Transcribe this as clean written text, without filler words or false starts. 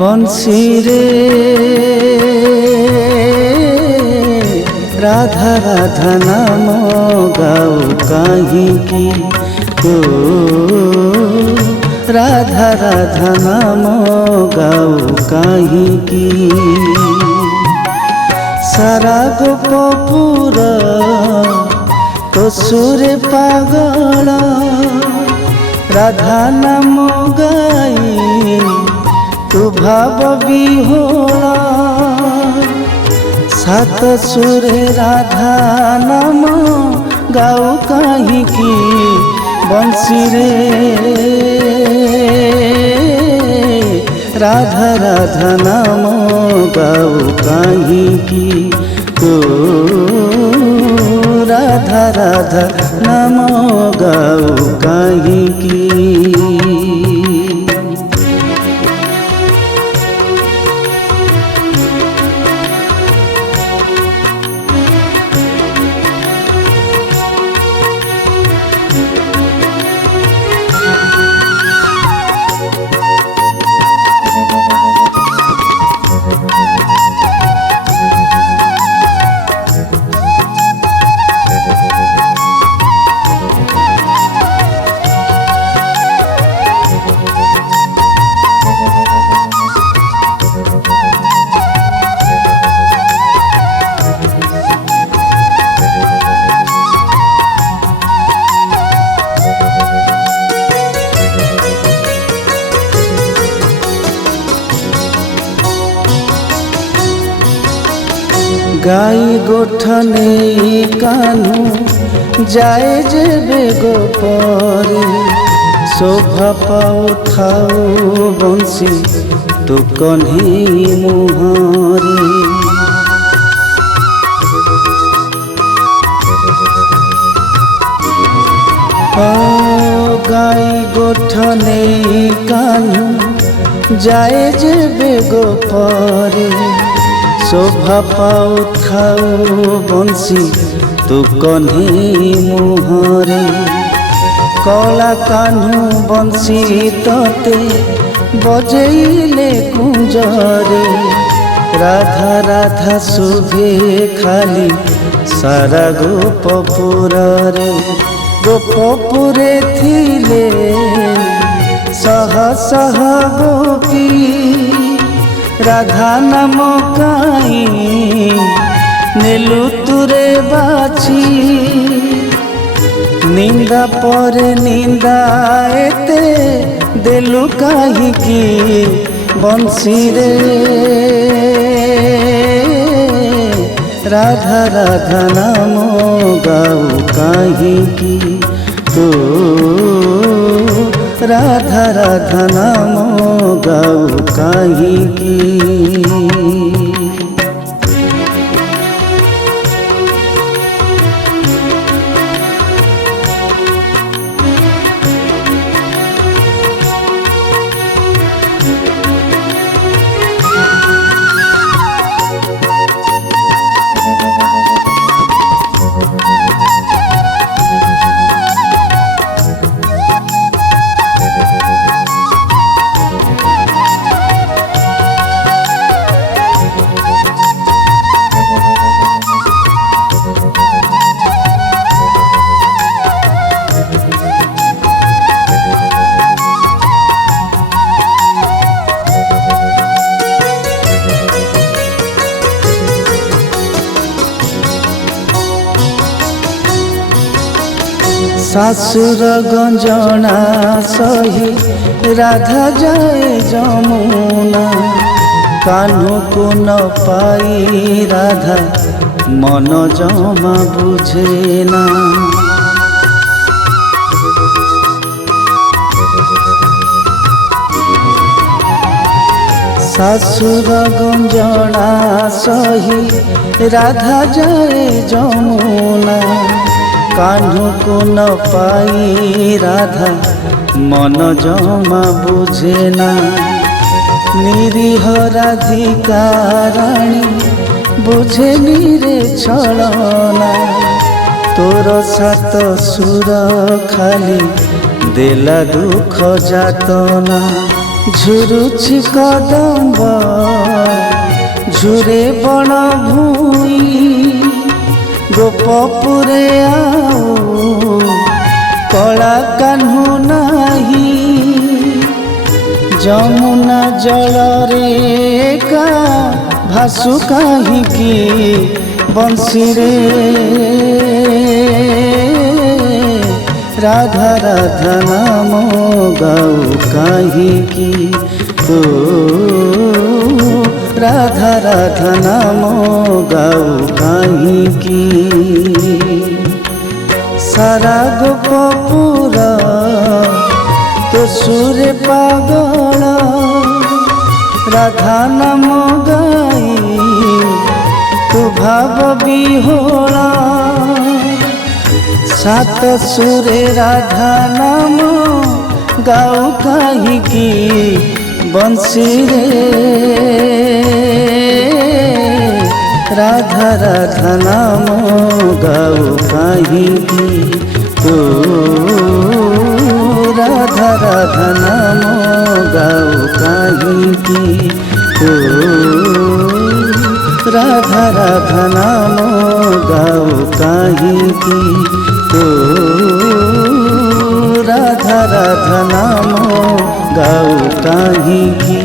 बंसी रे राधा राधा नाम गाऊ काहींकी तो राधा राधा नाम गाऊ काहींकी सारा गोपपुर तो सुरे पागल राधा नाम गाई तू भाव विहोला सात सुरे राधा नाम गाऊ काहींकी बंसी रे राधा राधा नाम गाऊ काहींकी तो राधा राधा नाम गाऊ काहींकी। गाई गोठने कान्हू जाए जे बेगो परे शोभा पाउथाऊ बंसी तू कन्ही मुहरे गाई गोठने कान्हू जाए जे बेगो परे शोभा पाउथाऊ बंसी तू कन्ही मुहरे कला कान्हू बंसी तते बजेइले कुंजरे राधा राधा शुभे खाली सारा गोपपुर रे गोपपुरे थिले सह सह गोपी राधा नाम गाई नेलु तुरे बाछी निंदा पर निंदा एते देलु काहींकी बंसी रे राधा राधा नाम गाऊ काहींकी तो राधा राधा नाम गाऊ काहींकी। सासुर गंजना सही राधा जाए जमुना कान्हू को न पाई राधा मन जमा बुझेना सासुर गंजना सही राधा जाए जमुना कान्हू को न पाई राधा मन जमा बुझेना निरीह राधिका राणी बुझेनी रे छलना तोर सात सुर खाली देला दुख जातना ঝুরুছি কদম্ব ঝুরে বণ ভূই গোপপুরে আউ কলা কাহ্নু নাহি যমুনা জলরে একা ভাসু কাহিকি বংশীরে রাধা রাধা নাম গাও কাহিকি তো রাধা রাধা নাম গাও কাহিকি সারা গোপপুর তো সুরে পাগল রাধা নাম গাই তু ভাব বিহোল সাত সুরে রাধা নাম গাও কাহিকি বংশীরে রাধা রাধা নাম গাও কাহিকি তো রাধা রাধা নাম গাও কাহিকি তো রাধা রাধা নাম গাও কাহিকি তো রাধা রাধা নাম গাও কাহিকি।